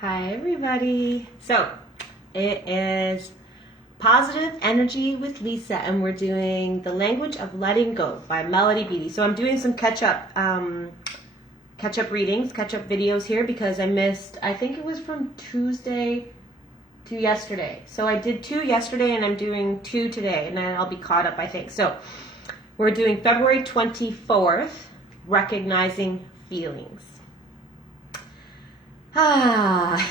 Hi everybody. So it is Positive Energy with Lisa, and we're doing The Language of Letting Go by Beattie. So I'm doing some catch-up readings, catch-up videos here because I missed, I think it was from Tuesday to yesterday. So I did 2 yesterday and I'm doing 2 today, and then I'll be caught up, I think. So we're doing February 24th, Recognizing Feelings. I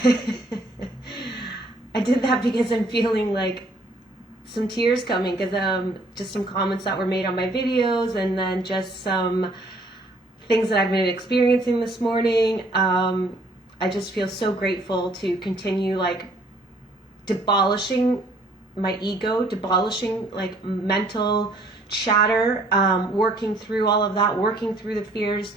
did that because I'm feeling like some tears coming because just some comments that were made on my videos, and then just some things that I've been experiencing this morning. I just feel so grateful to continue like demolishing my ego, demolishing like mental chatter, working through all of that, working through the fears.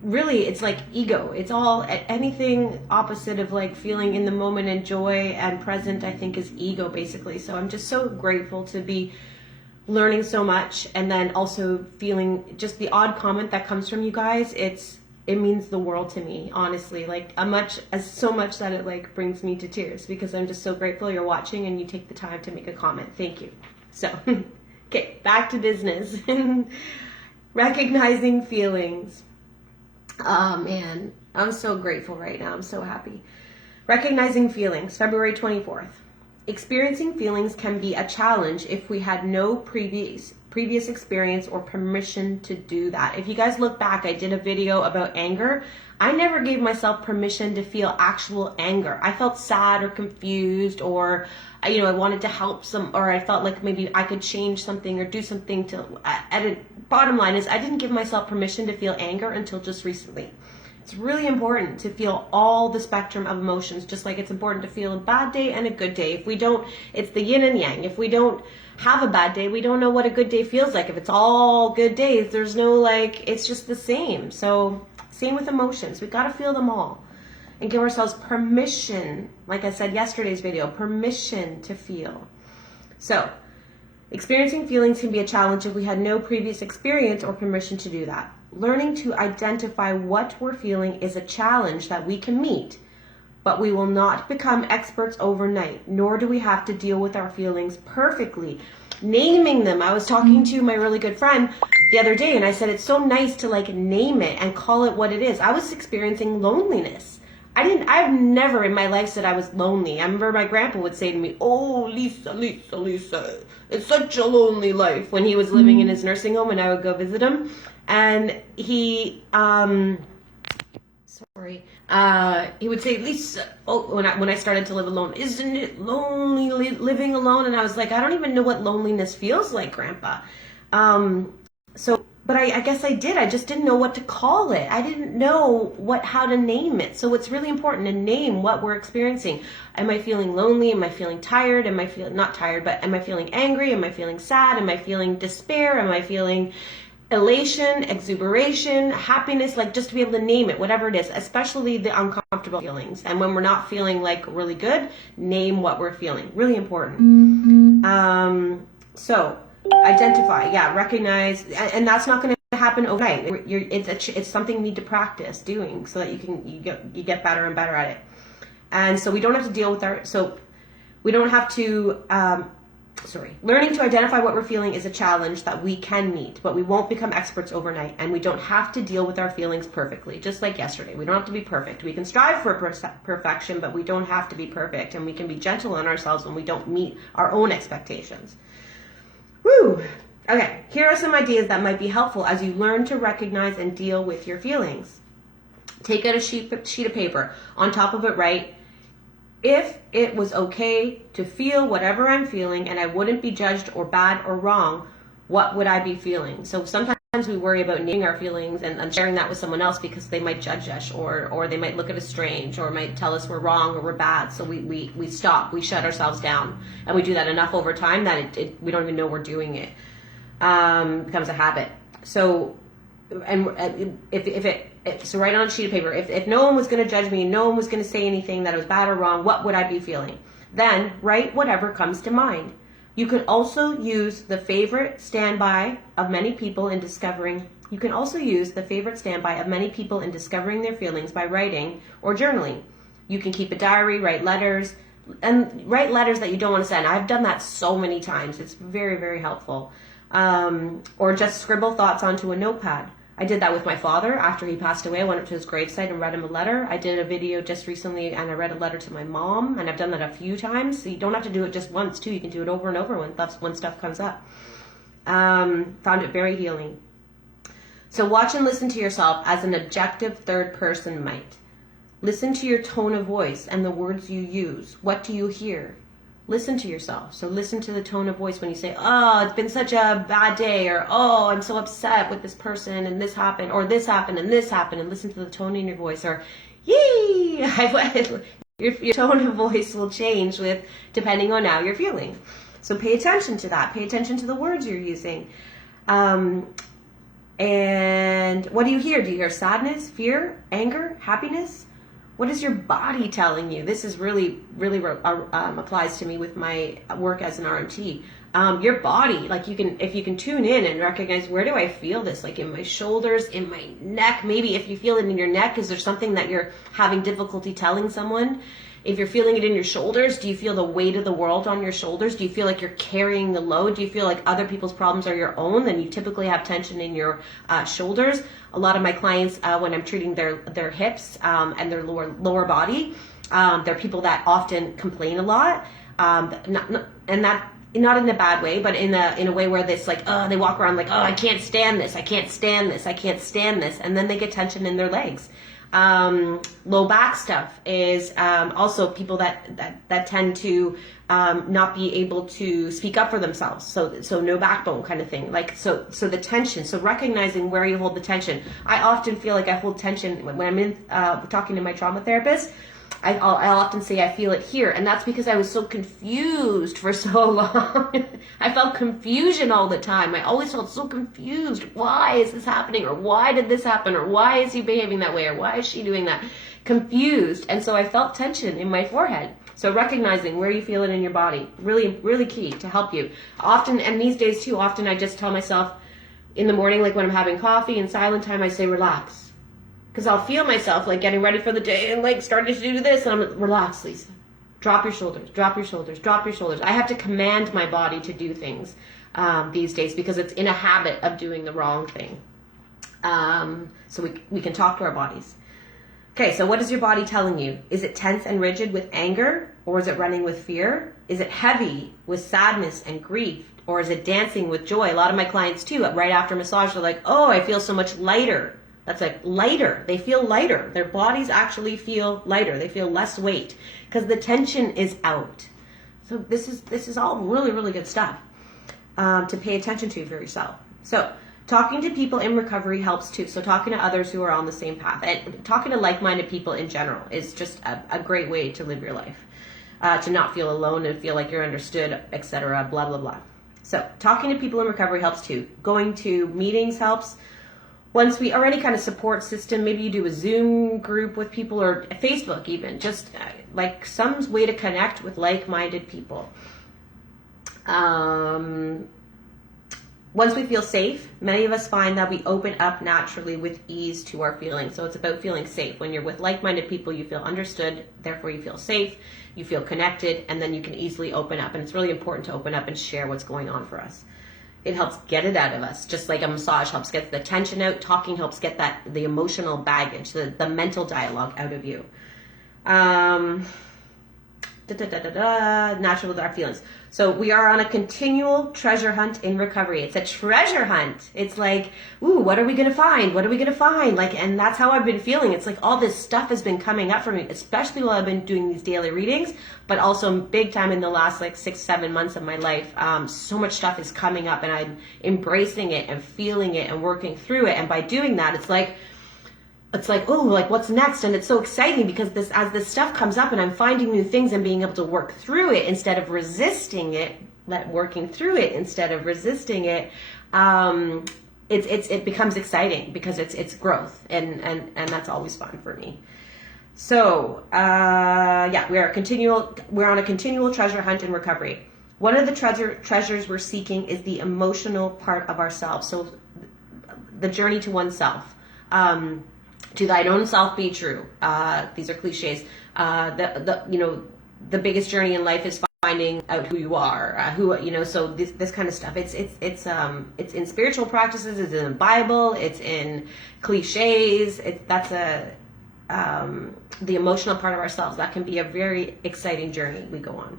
Really, it's like ego. It's all anything opposite of like feeling in the moment and joy and present, I think, is ego basically. So I'm just so grateful to be learning so much, and then also feeling just the odd comment that comes from you guys. It means the world to me, honestly. Like so much that it like brings me to tears because I'm just so grateful you're watching and you take the time to make a comment. Thank you. So, okay, back to business. Recognizing feelings. Oh man, I'm so grateful right now. I'm so happy. Recognizing feelings, February 24th. Experiencing feelings can be a challenge if we had no previous experience or permission to do that. If you guys look back, I did a video about anger. I never gave myself permission to feel actual anger. I felt sad or confused, or I wanted to help or I felt like maybe I could change something or do something to bottom line is I didn't give myself permission to feel anger until just recently. It's really important to feel all the spectrum of emotions, just like it's important to feel a bad day and a good day. If we don't, it's the yin and yang. If we don't have a bad day, we don't know what a good day feels like. If it's all good days, there's no it's just the same. So same with emotions. We got to feel them all and give ourselves permission, like I said yesterday's video, permission to feel. So experiencing feelings can be a challenge if we had no previous experience or permission to do that. Learning to identify what we're feeling is a challenge that we can meet, but we will not become experts overnight, nor do we have to deal with our feelings perfectly. Naming them. I was talking to my really good friend the other day, and I said it's so nice to name it and call it what it is. I was experiencing loneliness. I've never in my life said I was lonely. I remember my grandpa would say to me, "Oh, Lisa, it's such a lonely life," when he was living in his nursing home and I would go visit him. And he would say, "Lisa, when I started to live alone, isn't it lonely living alone?" And I was like, "I don't even know what loneliness feels like, Grandpa." But I guess I did. I just didn't know what to call it. I didn't know how to name it. So it's really important to name what we're experiencing. Am I feeling lonely? Am I feeling tired? Am I feeling not tired, but am I feeling angry? Am I feeling sad? Am I feeling despair? Am I feeling elation, exuberation, happiness? Just to be able to name it, whatever it is, especially the uncomfortable feelings. And when we're not feeling really good, name what we're feeling. Really important. So identify, recognize, and that's not going to happen overnight. It's something you need to practice doing so that you get better and better at it. And so we don't have to deal with learning to identify what we're feeling is a challenge that we can meet, but we won't become experts overnight, and we don't have to deal with our feelings perfectly. Just like yesterday, we don't have to be perfect. We can strive for perfection, but we don't have to be perfect, and we can be gentle on ourselves when we don't meet our own expectations. Woo! Okay, here are some ideas that might be helpful as you learn to recognize and deal with your feelings. Take out a sheet of paper. On top of it, write, "If it was okay to feel whatever I'm feeling and I wouldn't be judged or bad or wrong, what would I be feeling?" So sometimes we worry about naming our feelings and sharing that with someone else because they might judge us or they might look at us strange or might tell us we're wrong or we're bad. So we stop, we shut ourselves down. And we do that enough over time that we don't even know we're doing it. It becomes a habit. So, so write on a sheet of paper, if no one was going to judge me, no one was going to say anything that was bad or wrong, what would I be feeling? Then write whatever comes to mind. You could also use the favorite standby of many people in discovering You can also use the favorite standby of many people in discovering their feelings by writing or journaling. You can keep a diary, write letters that you don't want to send. I've done that so many times. It's very, very helpful. Or just scribble thoughts onto a notepad. I did that with my father after he passed away. I went up to his gravesite and read him a letter. I did a video just recently and I read a letter to my mom, and I've done that a few times. So you don't have to do it just once too. You can do it over and over when stuff comes up. Found it very healing. So watch and listen to yourself as an objective third person might. Listen to your tone of voice and the words you use. What do you hear? Listen to yourself. So listen to the tone of voice when you say, oh, it's been such a bad day, or oh, I'm so upset with this person and this happened, or this happened and this happened, and listen to the tone in your voice, or yee, your tone of voice will change depending on how you're feeling. So pay attention to that. Pay attention to the words you're using. And what do you hear? Do you hear sadness, fear, anger, happiness? What is your body telling you? This is really applies to me with my work as an RMT. Your body, like if you can tune in and recognize, where do I feel this? Like in my shoulders, in my neck. Maybe if you feel it in your neck, is there something that you're having difficulty telling someone? If you're feeling it in your shoulders, do you feel the weight of the world on your shoulders? Do you feel like you're carrying the load? Do you feel like other people's problems are your own? Then you typically have tension in your shoulders. A lot of my clients, when I'm treating their hips and their lower body, they're people that often complain a lot, not in a bad way, but in a way where it's like, they walk around like, I can't stand this, I can't stand this, I can't stand this, and then they get tension in their legs. Low back stuff is also people that tend to not be able to speak up for themselves. So no backbone kind of thing. Like so the tension. So recognizing where you hold the tension. I often feel like I hold tension when I'm talking to my trauma therapist. I'll often say I feel it here, and that's because I was so confused for so long. I felt confusion all the time. I always felt so confused. Why is this happening? Or why did this happen? Or why is he behaving that way? Or why is she doing that? Confused. And so I felt tension in my forehead. So recognizing where you feel it in your body, really, really key to help you. Often, and these days too, often I just tell myself in the morning, like when I'm having coffee in silent time, I say relax. Because I'll feel myself like getting ready for the day and like starting to do this, and I'm relax, Lisa. Drop your shoulders, drop your shoulders, drop your shoulders. I have to command my body to do things these days because it's in a habit of doing the wrong thing. So we can talk to our bodies. Okay, so what is your body telling you? Is it tense and rigid with anger, or is it running with fear? Is it heavy with sadness and grief, or is it dancing with joy? A lot of my clients too, right after massage, they're like, oh, I feel so much lighter. That's like lighter. They feel lighter. Their bodies actually feel lighter. They feel less weight because the tension is out. So this is all really, really good stuff to pay attention to for yourself. So talking to people in recovery helps too. So talking to others who are on the same path, and talking to like-minded people in general is just a great way to live your life, to not feel alone and feel like you're understood, etc. Blah, blah, blah. So talking to people in recovery helps too. Going to meetings helps. Or any kind of support system, maybe you do a Zoom group with people, or Facebook even, just like some way to connect with like-minded people. Once we feel safe, many of us find that we open up naturally with ease to our feelings. So it's about feeling safe. When you're with like-minded people, you feel understood, therefore you feel safe, you feel connected, and then you can easily open up. And it's really important to open up and share what's going on for us. It helps get it out of us, just like a massage helps get the tension out. Talking helps get the emotional baggage, the mental dialogue out of you. Natural with our feelings. So we are on a continual treasure hunt in recovery. It's a treasure hunt. It's like, ooh, what are we going to find? What are we going to find? Like, and that's how I've been feeling. It's like all this stuff has been coming up for me, especially while I've been doing these daily readings, but also big time in the last 6-7 months of my life. So much stuff is coming up, and I'm embracing it and feeling it and working through it. And by doing that, it's like, oh, like what's next? And it's so exciting because as this stuff comes up and I'm finding new things and being able to work through it instead of resisting it, working through it instead of resisting it, it becomes exciting because it's growth, and that's always fun for me. So we're on a continual treasure hunt in recovery. One of the treasures we're seeking is the emotional part of ourselves. So the journey to oneself. To thine own self be true. These are cliches. The biggest journey in life is finding out who you are, so this kind of stuff. It's in spiritual practices, it's in the Bible, it's in cliches. That's the emotional part of ourselves. That can be a very exciting journey we go on.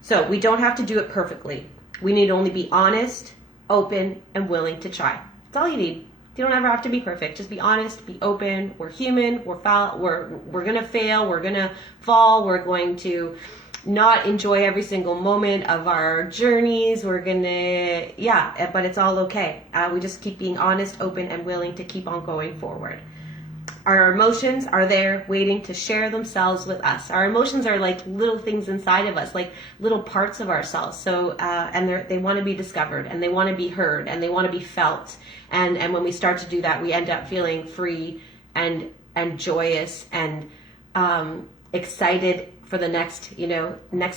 So we don't have to do it perfectly. We need only be honest, open, and willing to try. That's all you need. You don't ever have to be perfect. Just be honest, be open. We're human. We're gonna fail. We're gonna fall. We're going to not enjoy every single moment of our journeys. But it's all okay. We just keep being honest, open, and willing to keep on going forward. Our emotions are there waiting to share themselves with us. Our emotions are like little things inside of us, like little parts of ourselves. So, and they want to be discovered, and they want to be heard, and they want to be felt. And when we start to do that, we end up feeling free and joyous and excited for the next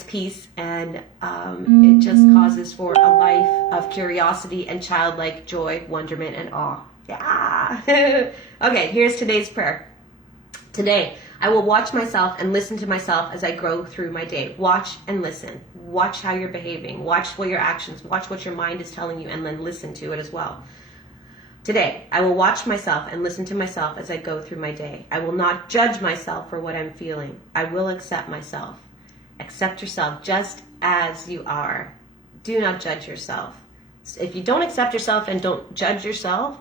piece. And it just causes for a life of curiosity and childlike joy, wonderment, and awe. Yeah. Okay, here's today's prayer. Today, I will watch myself and listen to myself as I grow through my day. Watch and listen. Watch how you're behaving. Watch what your actions, watch what your mind is telling you, and then listen to it as well. Today, I will watch myself and listen to myself as I go through my day. I will not judge myself for what I'm feeling. I will accept myself. Accept yourself just as you are. Do not judge yourself. If you don't accept yourself and don't judge yourself,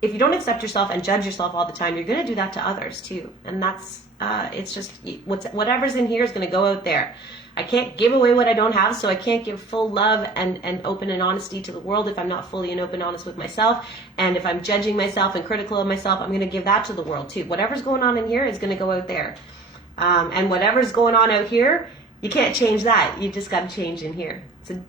if you don't accept yourself and judge yourself all the time, you're going to do that to others too. And that's, it's just, whatever's in here is going to go out there. I can't give away what I don't have, so I can't give full love and open and honesty to the world if I'm not fully and open and honest with myself. And if I'm judging myself and critical of myself, I'm going to give that to the world too. Whatever's going on in here is going to go out there. And whatever's going on out here, you can't change that. You just got to change in here. So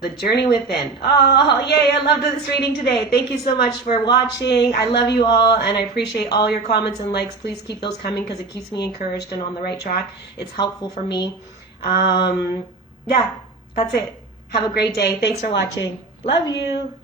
the journey within. Oh, yay, I loved this reading today. Thank you so much for watching. I love you all, and I appreciate all your comments and likes. Please keep those coming because it keeps me encouraged and on the right track. It's helpful for me. Yeah, that's it. Have a great day. Thanks for watching. Love you.